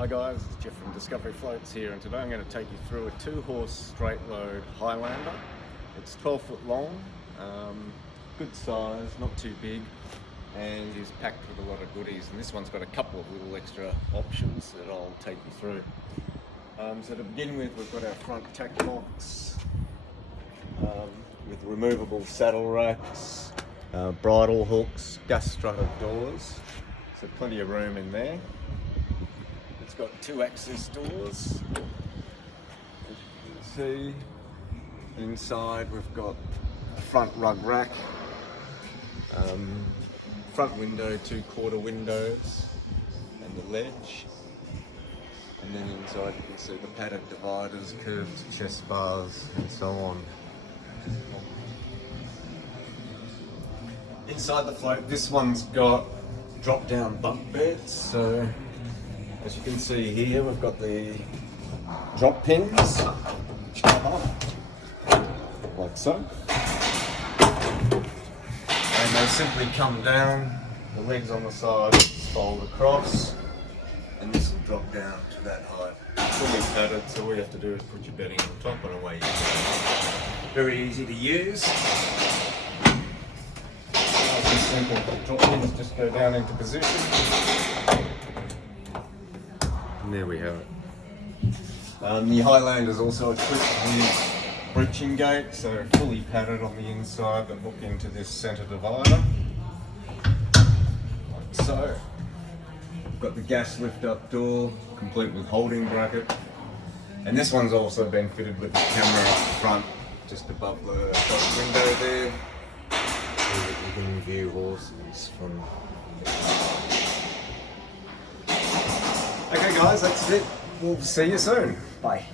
Hi guys, it's Jeff from Discovery Floats here, and today I'm going to take you through a 2-horse straight load Highlander. It's 12 foot long, good size, not too big, and is packed with a lot of goodies. And this one's got a couple of little extra options that I'll take you through. So to begin with, we've got our front tack box with removable saddle racks, bridle hooks, gas strutted doors, so plenty of room in there. It's got 2 access doors. As you can see, inside we've got a front rug rack, front window, 2 quarter windows, and a ledge. And then inside you can see the paddock dividers, curved chest bars, and so on. Inside the float, this one's got drop-down bunk beds. So as you can see here, we've got the drop pins which come up like so, and they simply come down. The legs on the side fold across, and this will drop down to that height. Fully padded, so all you have to do is put your bedding on top and away you go. Very easy to use. Nice and simple. The drop pins just go down into position. And there we have it. The Highlander is also equipped with breeching gate, so fully padded on the inside that hook into this centre divider. Like so. We've got the gas lift up door, complete with holding bracket. And this one's also been fitted with the camera up front, just above the front window there. So that you can view horses from. Okay guys, that's it. We'll see you soon. Bye.